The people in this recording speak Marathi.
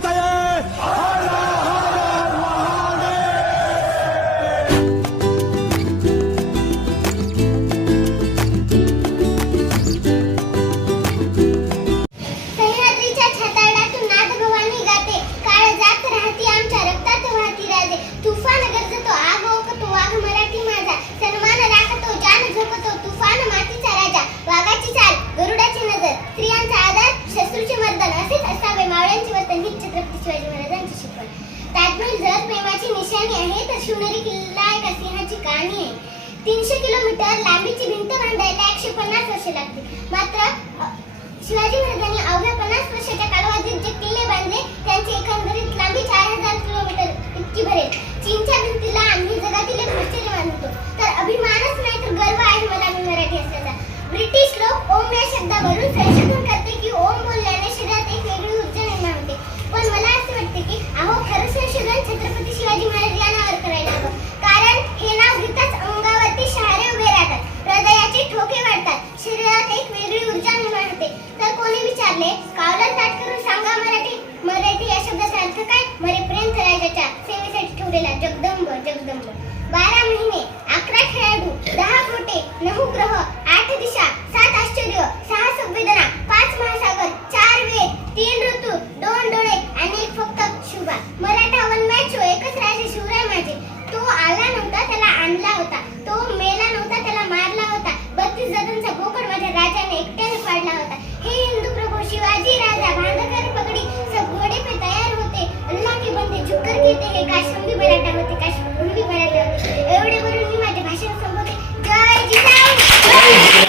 大爷 शिवाजी महाराजांची शिकवण ताजमहल जर प्रेमाची निशाणी आहे तर शिवनेरी किल्ला एका सिंहाची कहाणी आहे. तीनशे किलोमीटर लांबीची भिंत बांधायला एकशे पन्नास वर्षे लागतील मात्र शिवाजी महाराजांनी अवघ्या पन्नास वर्षाच्या कालावधीत जे किल्ले बांधले त्यांची एकंदरीत जगदंब जगदंब. बारा महिने अकरा खेळाडू दहा कोटे नऊ ग्रह आठ दिशा सात आश्चर्य सहा संवेदना पाच महासागर चार वेद तीन ऋतू दोन डोळे आणि एक फक्त शुभा. मराठा वन मॅच एकच राजे शिवराय माझे तो आला नव्हता त्याला आणला होता. तो मेला नव्हता त्याला मारला होता. बत्तीस जणांचा बोकड माझ्या राजाने एकट्याने पाडला होता. हे हिंदू प्रभू शिवाजी होते अल्लाह